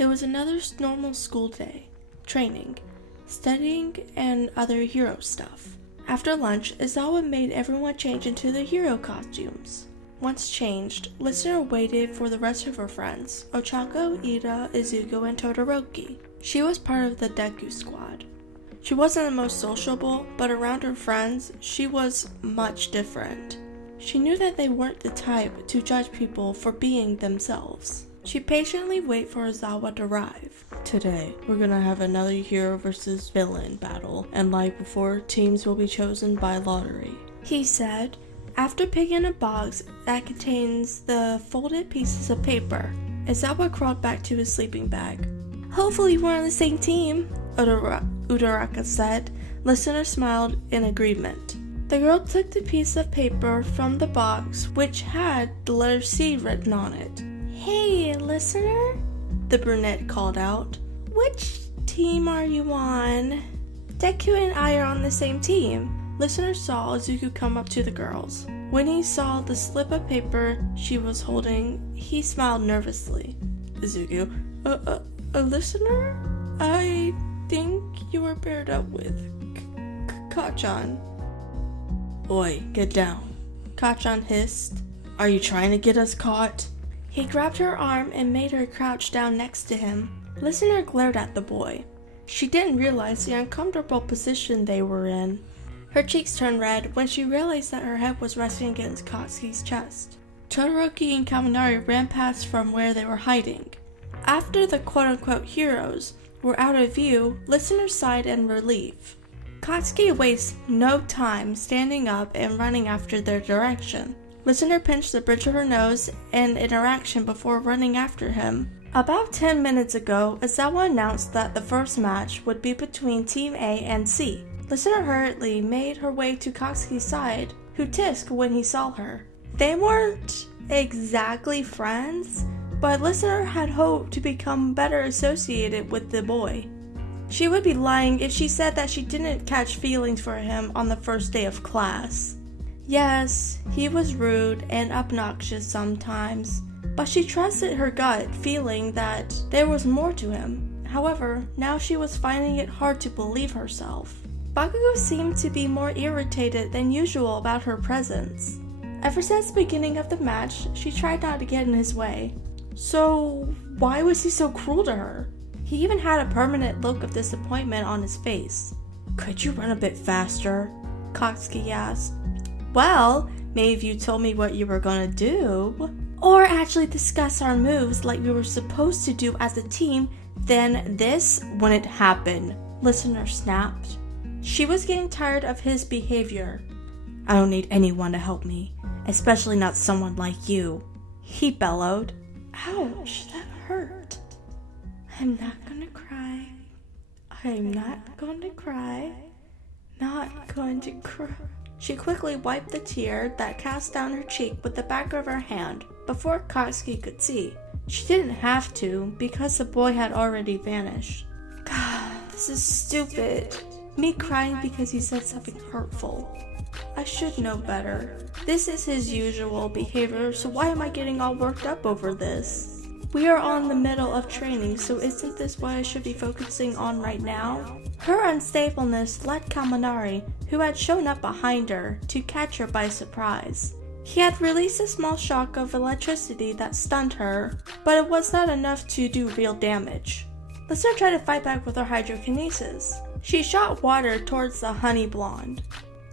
It was another normal school day. Training, studying, and other hero stuff. After lunch, Izawa made everyone change into their hero costumes. Once changed, Listener waited for the rest of her friends, Ochako, Ida, Izuku, and Todoroki. She was part of the Deku squad. She wasn't the most sociable, but around her friends, she was much different. She knew that they weren't the type to judge people for being themselves. She patiently waited for Izawa to arrive. Today, we're gonna have another hero versus villain battle, and like before, teams will be chosen by lottery, he said, after picking a box that contains the folded pieces of paper. Izawa crawled back to his sleeping bag. Hopefully we're on the same team, Uraraka said. Listener smiled in agreement. The girl took the piece of paper from the box, which had the letter C written on it. Hey, Listener, the brunette called out. Which team are you on? Deku and I are on the same team. Listener saw Izuku come up to the girls. When he saw the slip of paper she was holding, he smiled nervously. Izuku, a listener? I think you were paired up with Kachan. Oi, get down, Kachan hissed. Are you trying to get us caught? He grabbed her arm and made her crouch down next to him. Listener glared at the boy. She didn't realize the uncomfortable position they were in. Her cheeks turned red when she realized that her head was resting against Katsuki's chest. Todoroki and Kaminari ran past from where they were hiding. After the quote-unquote heroes were out of view, Listener sighed in relief. Katsuki wasted no time standing up and running after their direction. Listener pinched the bridge of her nose in interaction before running after him. About 10 minutes ago, Izawa announced that the first match would be between Team A and C. Listener hurriedly made her way to Katsuki's side, who tisked when he saw her. They weren't exactly friends, but Listener had hoped to become better associated with the boy. She would be lying if she said that she didn't catch feelings for him on the first day of class. Yes, he was rude and obnoxious sometimes, but she trusted her gut feeling that there was more to him. However, now she was finding it hard to believe herself. Bakugo seemed to be more irritated than usual about her presence. Ever since the beginning of the match, she tried not to get in his way. So, why was he so cruel to her? He even had a permanent look of disappointment on his face. Could you run a bit faster? Katsuki asked. Well, maybe if you told me what you were gonna do, or actually discuss our moves like we were supposed to do as a team, then this wouldn't happen, Listener snapped. She was getting tired of his behavior. I don't need anyone to help me, especially not someone like you, he bellowed. Ouch, that hurt. I'm not gonna cry. I'm not going to cry. Not going to cry. She quickly wiped the tear that cast down her cheek with the back of her hand before Katsuki could see. She didn't have to because the boy had already vanished. God, this is stupid. Me crying because he said something hurtful. I should know better. This is his usual behavior, so why am I getting all worked up over this? We are on the middle of training, so isn't this what I should be focusing on right now? Her unstableness led Kaminari, who had shown up behind her, to catch her by surprise. He had released a small shock of electricity that stunned her, but it was not enough to do real damage. Listener tried to fight back with her hydrokinesis. She shot water towards the honey blonde.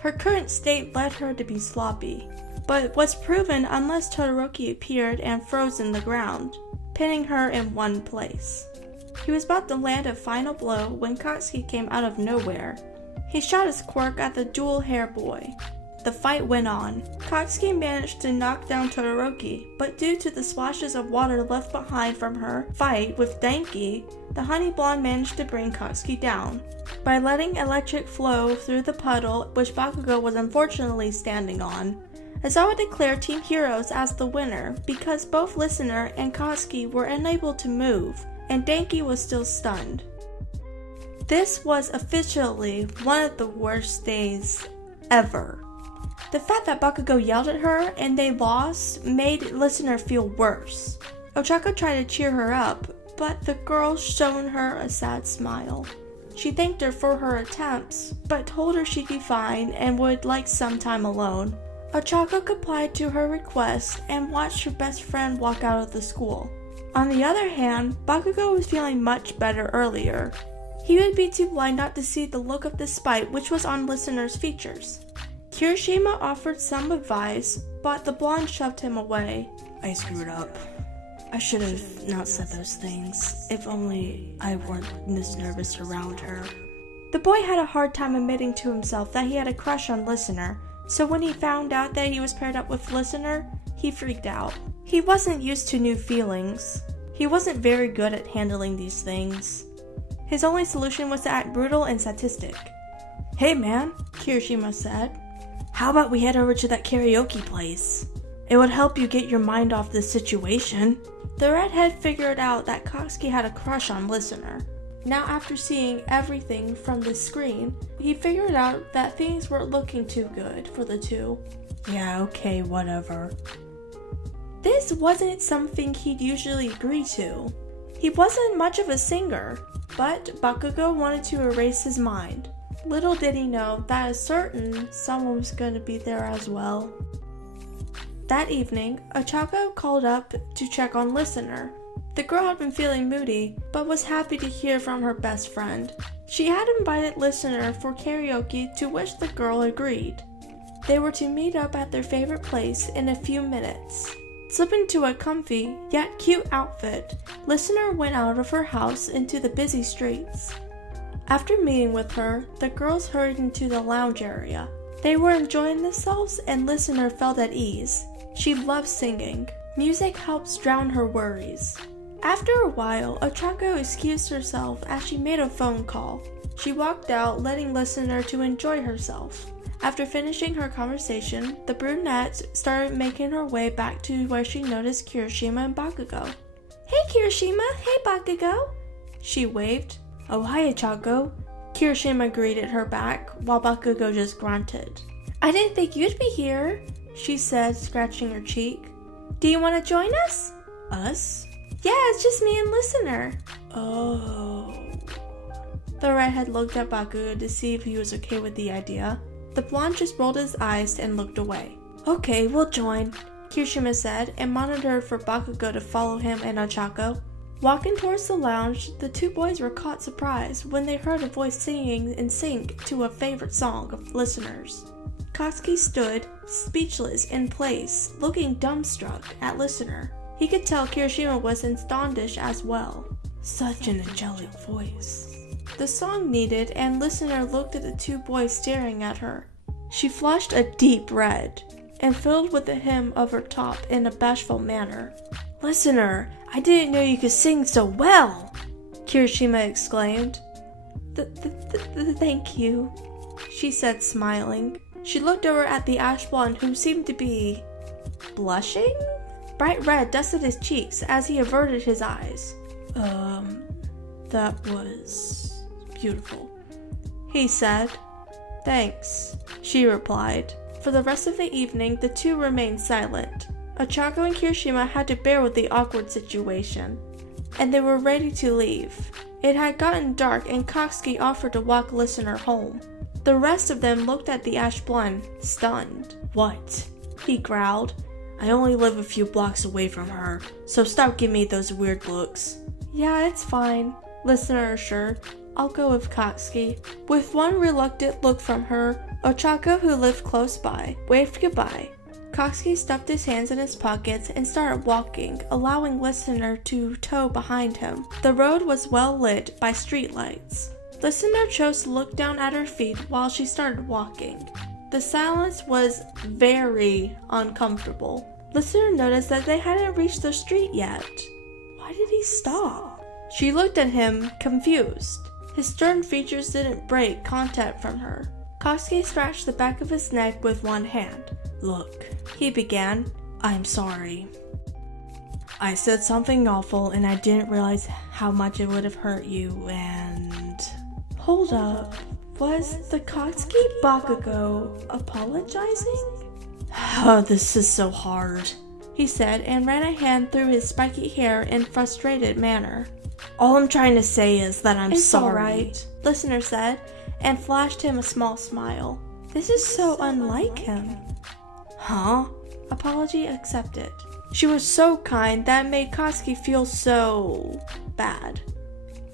Her current state led her to be sloppy, but was proven unless Todoroki appeared and froze in the ground, pinning her in one place. He was about to land a final blow when Katsuki came out of nowhere. He shot his quirk at the dual-hair boy. The fight went on. Katsuki managed to knock down Todoroki, but due to the splashes of water left behind from her fight with Denki, the honey blonde managed to bring Katsuki down by letting electric flow through the puddle which Bakugo was unfortunately standing on. Izawa declared Team Heroes as the winner because both Listener and Katsuki were unable to move, and Denki was still stunned. This was officially one of the worst days ever. The fact that Bakugo yelled at her and they lost made Listener feel worse. Ochako tried to cheer her up, but the girl showed her a sad smile. She thanked her for her attempts, but told her she'd be fine and would like some time alone. Ochako complied to her request and watched her best friend walk out of the school. On the other hand, Bakugo was feeling much better earlier. He would be too blind not to see the look of despite which was on Listener's features. Kirishima offered some advice, but the blonde shoved him away. I screwed up. I should have not said those things. If only I weren't this nervous around her. The boy had a hard time admitting to himself that he had a crush on Listener, so when he found out that he was paired up with Listener, he freaked out. He wasn't used to new feelings. He wasn't very good at handling these things. His only solution was to act brutal and sadistic. Hey man, Kirishima said. How about we head over to that karaoke place? It would help you get your mind off this situation. The redhead figured out that Katsuki had a crush on Listener. Now after seeing everything from the screen, he figured out that things weren't looking too good for the two. Yeah, okay, whatever. This wasn't something he'd usually agree to. He wasn't much of a singer, but Bakugo wanted to erase his mind. Little did he know that someone was going to be there as well. That evening, Ochako called up to check on Listener. The girl had been feeling moody, but was happy to hear from her best friend. She had invited Listener for karaoke, to which the girl agreed. They were to meet up at their favorite place in a few minutes. Slipping into a comfy, yet cute outfit, Listener went out of her house into the busy streets. After meeting with her, the girls hurried into the lounge area. They were enjoying themselves and Listener felt at ease. She loved singing. Music helps drown her worries. After a while, Ochako excused herself as she made a phone call. She walked out, letting Listener to enjoy herself. After finishing her conversation, the brunette started making her way back to where she noticed Kirishima and Bakugo. Hey Kirishima, hey Bakugo! She waved. Oh hi Ochako. Kirishima greeted her back, while Bakugo just grunted. I didn't think you'd be here, she said, scratching her cheek. Do you want to join us? Us? Yeah, it's just me and Listener. Oh. The redhead looked at Bakugo to see if he was okay with the idea. The blonde just rolled his eyes and looked away. Okay, we'll join, Kirishima said, and monitored for Bakugo to follow him and Ochako. Walking towards the lounge, the two boys were caught surprised when they heard a voice singing in sync to a favorite song of Listener's. Katsuki stood, speechless in place, looking dumbstruck at Listener. He could tell Kirishima was astonished as well. Such an angelic voice. The song needed, and Listener looked at the two boys staring at her. She flushed a deep red, and filled with the hem of her top in a bashful manner. Listener, I didn't know you could sing so well! Kirishima exclaimed. Thank you, she said, smiling. She looked over at the ash blonde, who seemed to be blushing? Bright red dusted his cheeks as he averted his eyes. That was beautiful, he said. Thanks, she replied. For the rest of the evening, the two remained silent. Ochako and Kirishima had to bear with the awkward situation, and they were ready to leave. It had gotten dark, and Katsuki offered to walk Listener home. The rest of them looked at the ash blonde, stunned. What? He growled. I only live a few blocks away from her, so stop giving me those weird looks. Yeah, it's fine, Listener assured. I'll go with Katsuki. With one reluctant look from her, Ochako, who lived close by, waved goodbye. Katsuki stuffed his hands in his pockets and started walking, allowing Listener to tow behind him. The road was well lit by streetlights. Listener chose to look down at her feet while she started walking. The silence was very uncomfortable. Listener noticed that they hadn't reached the street yet. Why did he stop? She looked at him, confused. His stern features didn't break contact from her. Katsuki scratched the back of his neck with one hand. Look, he began. I'm sorry. I said something awful and I didn't realize how much it would have hurt you and... Hold up. Was the Katsuki Bakugo apologizing? Oh, this is so hard. he said, and ran a hand through his spiky hair in frustrated manner. All I'm trying to say is that I'm It's sorry. all right, listener said, and flashed him a small smile. This is so unlike him. Huh? Apology accepted. She was so kind that made Katsuki feel so bad.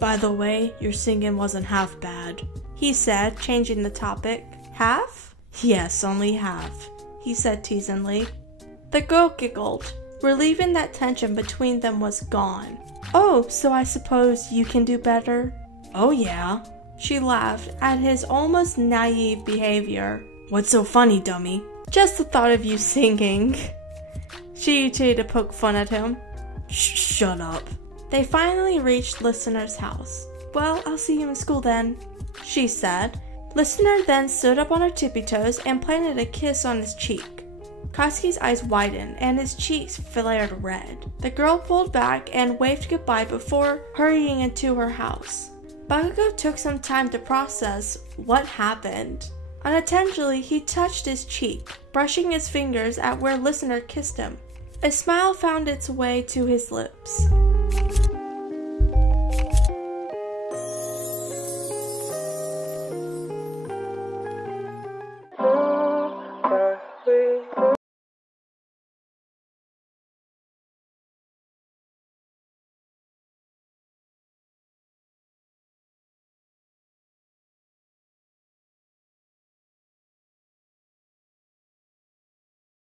By the way, your singing wasn't half bad, he said, changing the topic. Half? Yes, only half, he said teasingly. The girl giggled, relieving that tension between them was gone. Oh, so I suppose you can do better? Oh yeah. She laughed at his almost naive behavior. What's so funny, dummy? Just the thought of you singing. She tried to poke fun at him. Shut up. They finally reached Listener's house. Well, I'll see you in school then, she said. Listener then stood up on her tippy toes and planted a kiss on his cheek. Katsuki's eyes widened and his cheeks flared red. The girl pulled back and waved goodbye before hurrying into her house. Bakugo took some time to process what happened. Unintentionally, he touched his cheek, brushing his fingers at where Listener kissed him. A smile found its way to his lips.